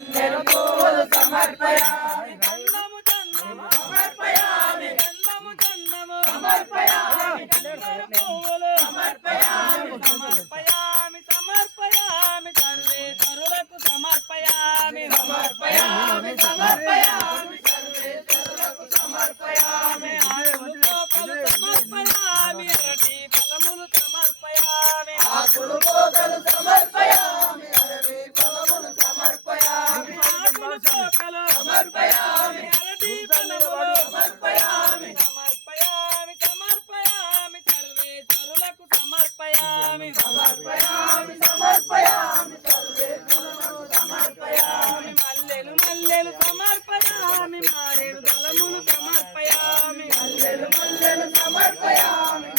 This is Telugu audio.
పూలు సమర్పయామి గంధము చందనము సమర్పయామి గంధము చందనము సమర్పయామి పూలు సమర్పయామి సమర్పయామి సమర్పయామి సర్వేశ్వరులకు సమర్పయామి సమర్పయామి సమర్పయామి సర్వేశ్వరులకు సమర్పయామి ఆకులు పోకలు సమర్పయామి అరటి ఫలములు సమర్పయామి ఆకులు పోకలు సమర్పయామి అరటి ఫలములు సమర్పయామి ఆకులు పోకలు సమర్పయామి అరటి ఫలములు సమర్పయామి సమర్పయామి సమర్పయామి సర్వేశ్వరులకు సమర్పయామి సమర్పయామి సమర్పయామి సర్వేశ్వరులకు సమర్పయామి మల్లెలు మల్లెలు సమర్పయామి మారేడు దళములు సమర్పయామి మల్లెలు మల్లెలు సమర్పయామి